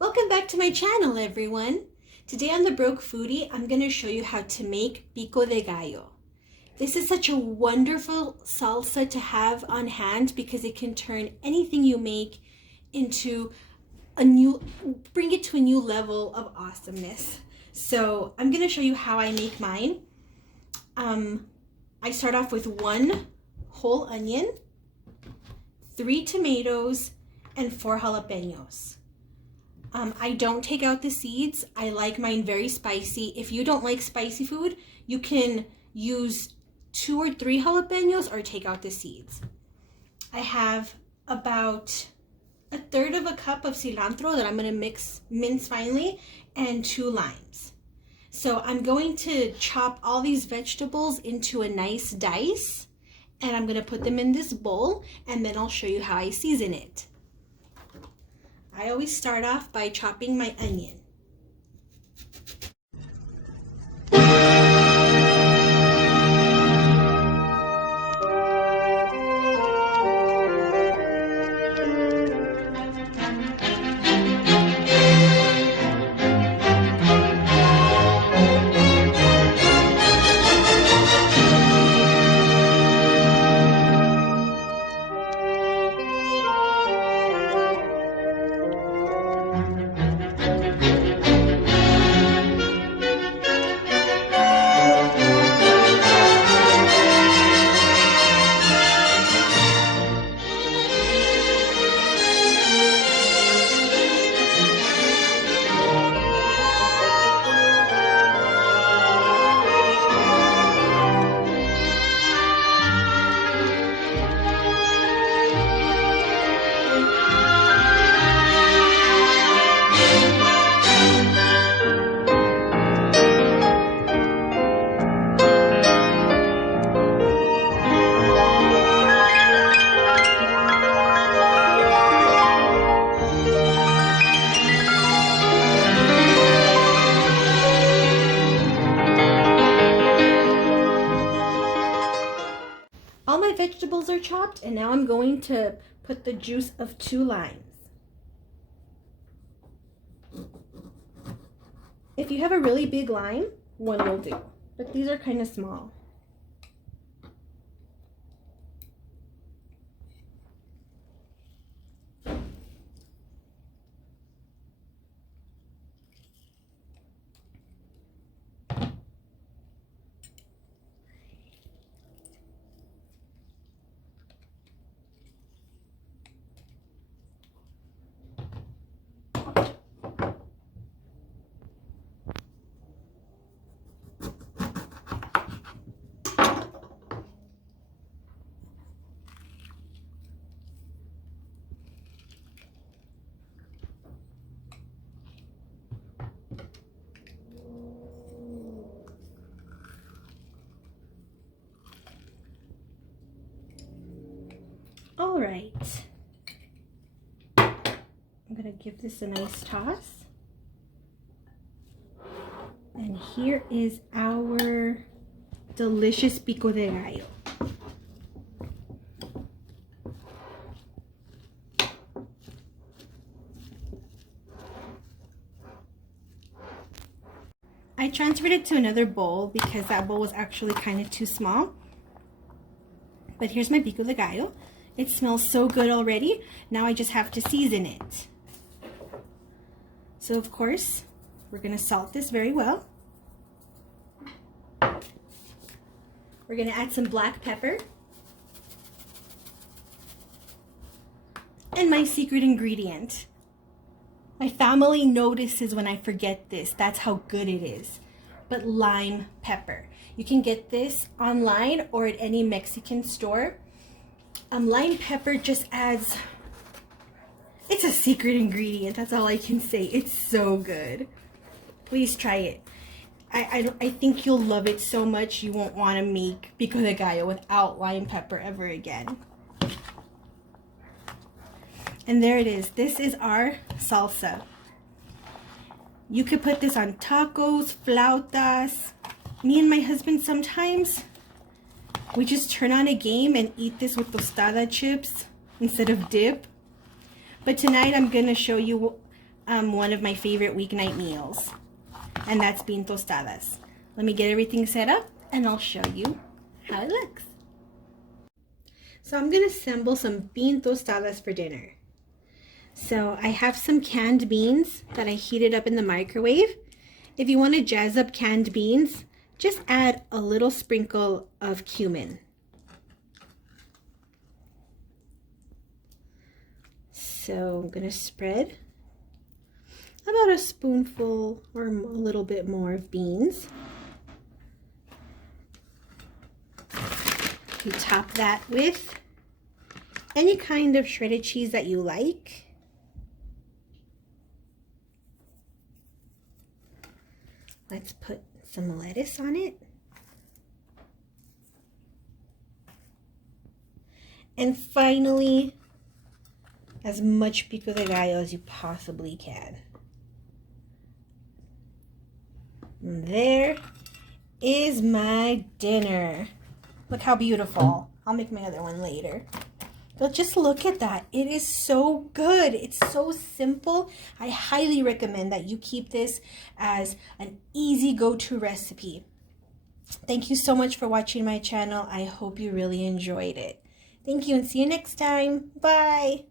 Welcome back to my channel, everyone. Today on The Broke Foodie, I'm going to show you how to make Pico de Gallo. This is such a wonderful salsa to have on hand because it can turn anything you make into bring it to a new level of awesomeness. So I'm going to show you how I make mine. I start off with 1 whole onion, 3 tomatoes, and 4 jalapenos. I don't take out the seeds. I like mine very spicy. If you don't like spicy food, you can use 2 or 3 jalapenos or take out the seeds. I have about 1/3 cup of cilantro that I'm going to mince finely, and 2 limes. So I'm going to chop all these vegetables into a nice dice, and I'm going to put them in this bowl, and then I'll show you how I season it. I always start off by chopping my onion. All my vegetables are chopped, and now I'm going to put the juice of 2 limes. If you have a really big lime, 1 will do, but these are kind of small. All right, I'm gonna give this a nice toss. And here is our delicious Pico de Gallo. I transferred it to another bowl because that bowl was actually kind of too small. But here's my Pico de Gallo. It smells so good already. Now I just have to season it. So of course, we're gonna salt this very well. We're gonna add some black pepper. And my secret ingredient. My family notices when I forget this. That's how good it is. But lime pepper. You can get this online or at any Mexican store. Lime pepper just adds, it's a secret ingredient, that's all I can say. It's so good. Please try it. I think you'll love it so much you won't want to make Pico de Gallo without lime pepper ever again. And there it is. This is our salsa. You could put this on tacos, flautas. Me and my husband sometimes, we just turn on a game and eat this with tostada chips instead of dip. But tonight I'm going to show you one of my favorite weeknight meals, and that's bean tostadas. Let me get everything set up and I'll show you how it looks. So I'm gonna assemble some bean tostadas for dinner. So I have some canned beans that I heated up in the microwave. If you want to jazz up canned beans, just add a little sprinkle of cumin. So I'm gonna spread about a spoonful or a little bit more of beans. You top that with any kind of shredded cheese that you like. Let's put some lettuce on it. And finally, as much pico de gallo as you possibly can. And there is my dinner. Look how beautiful. I'll make my other one later. But just look at that. It is so good. It's so simple. I highly recommend that you keep this as an easy go-to recipe. Thank you so much for watching my channel. I hope you really enjoyed it. Thank you and see you next time. Bye.